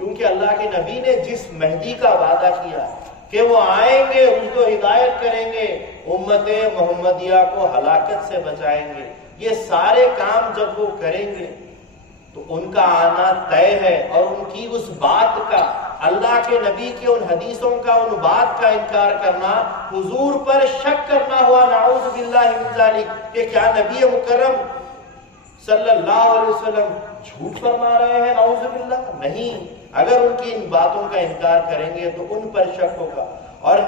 کیونکہ اللہ کے نبی نے جس مہدی کا وعدہ کیا کہ وہ آئیں گے، رشد و ہدایت کریں گے، امت محمدیہ کو ہلاکت سے بچائیں گے، یہ سارے کام جب وہ کریں گے تو ان کا آنا طے ہے، اور ان کی اس بات کا، اللہ کے نبی کے ان حدیثوں کا، ان بات کا انکار کرنا، حضور پر شک کرنا ہوا، نعوذ باللہ من ذالک، کہ کیا نبی مکرم صلی اللہ علیہ وسلم جھوٹ فرما رہے ہیں؟ نعوذ باللہ، نہیں۔ اگر ان کی ان باتوں کا انکار کریں گے تو ان پر شک ہوگا، اور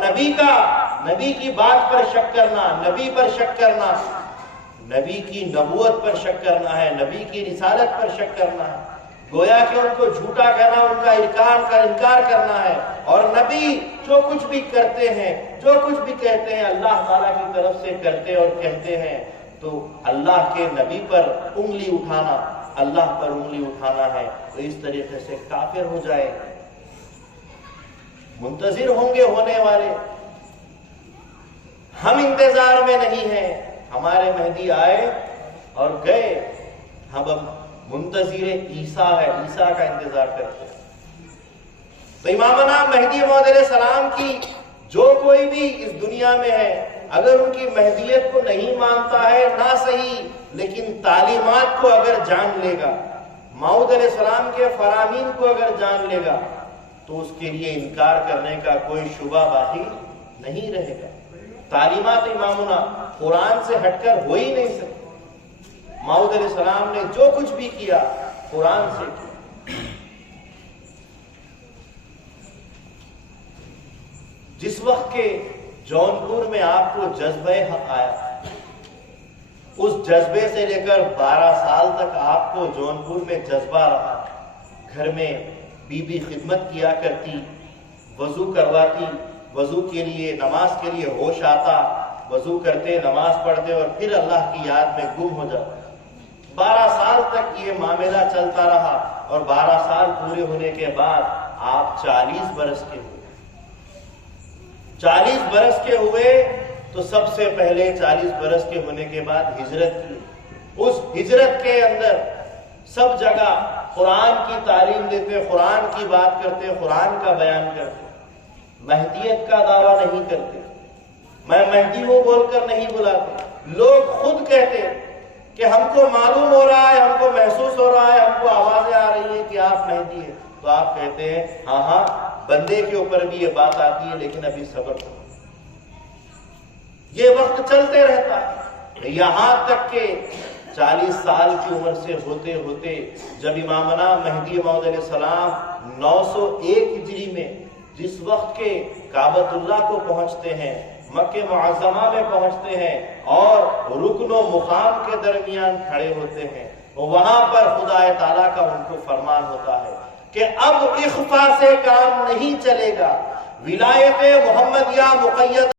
نبی کی بات پر شک کرنا، نبی پر شک کرنا، نبی کی نبوت پر شک کرنا ہے، نبی کی رسالت پر شک کرنا ہے، گویا کہ ان کو جھوٹا کہنا، ان کا انکار کرنا ہے۔ اور نبی جو کچھ بھی کرتے ہیں، جو کچھ بھی کہتے ہیں، اللہ تعالیٰ کی طرف سے کرتے اور کہتے ہیں، تو اللہ کے نبی پر انگلی اٹھانا، اللہ پر انگلی اٹھانا ہے، تو اس طریقے سے کافر ہو جائے۔ منتظر ہوں گے ہونے والے، ہم انتظار میں نہیں ہیں، ہمارے مہدی آئے اور گئے، ہم اب منتظر عیسیٰ ہے، عیسیٰ کا انتظار کرتے ہیں۔ تو امامنا مہدی موعود علیہ السلام کی جو کوئی بھی اس دنیا میں ہے، اگر ان کی مہدیت کو نہیں مانتا ہے، نہ صحیح، لیکن تعلیمات کو اگر جان لے گا، موعود علیہ السلام کے فرامین کو اگر جان لے گا، تو اس کے لیے انکار کرنے کا کوئی شبہ باقی نہیں رہے گا۔ تعلیمات امامنا قرآن سے ہٹ کر ہو ہی نہیں سکتی۔ موعود علیہ السلام نے جو کچھ بھی کیا قرآن سے کیا۔ جس وقت کے جونپور میں آپ کو جذبہ حق آیا، اس جذبے سے لے کر 12 سال تک آپ کو جونپور میں جذبہ رہا۔ گھر میں بی بی خدمت کیا کرتی، وضو کرواتی، وضو کے لیے، نماز کے لیے ہوش آتا، وضو کرتے، نماز پڑھتے، اور پھر اللہ کی یاد میں گم ہو جاتا۔ 12 سال تک یہ معاملہ چلتا رہا، اور 12 سال پورے ہونے کے بعد آپ 40 برس کے ہوئے۔ 40 برس کے ہوئے تو سب سے پہلے 40 برس کے ہونے کے بعد ہجرت کی۔ اس ہجرت کے اندر سب جگہ قرآن کی تعلیم دیتے، قرآن کی بات کرتے، قرآن کا بیان کرتے، مہدیت کا دعویٰ نہیں کرتے، میں مہدی ہوں بول کر نہیں بلاتے۔ لوگ خود کہتے کہ ہم کو معلوم ہو رہا ہے، ہم کو محسوس ہو رہا ہے، ہم کو آوازیں آ رہی ہیں کہ آپ مہدی ہیں، تو آپ کہتے ہیں ہاں ہاں، بندے کے اوپر بھی یہ بات آتی ہے، لیکن ابھی صبر کرو۔ یہ وقت چلتے رہتا ہے، یہاں تک کہ 40 سال کی عمر سے ہوتے ہوتے جب امامنا مہدی موعود علیہ السلام 901 ہجری میں جس وقت کے کعبۃ اللہ کو پہنچتے ہیں، مکہ معظمہ میں پہنچتے ہیں، اور رکن و مقام کے درمیان کھڑے ہوتے ہیں، وہاں پر خدا تعالیٰ کا ان کو فرمان ہوتا ہے کہ اب اخفاء سے کام نہیں چلے گا، ولایت محمدیہ مقید